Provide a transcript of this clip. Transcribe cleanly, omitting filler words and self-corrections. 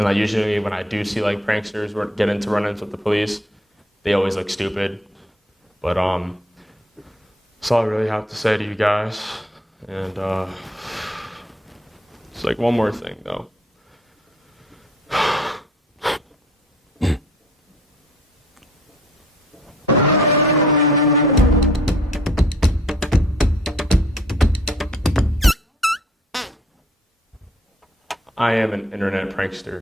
And like usually when I do see like pranksters get into run-ins with the police, they always look stupid. But that's all I really have to say to you guys. And it's like one more thing though. I am an internet prankster.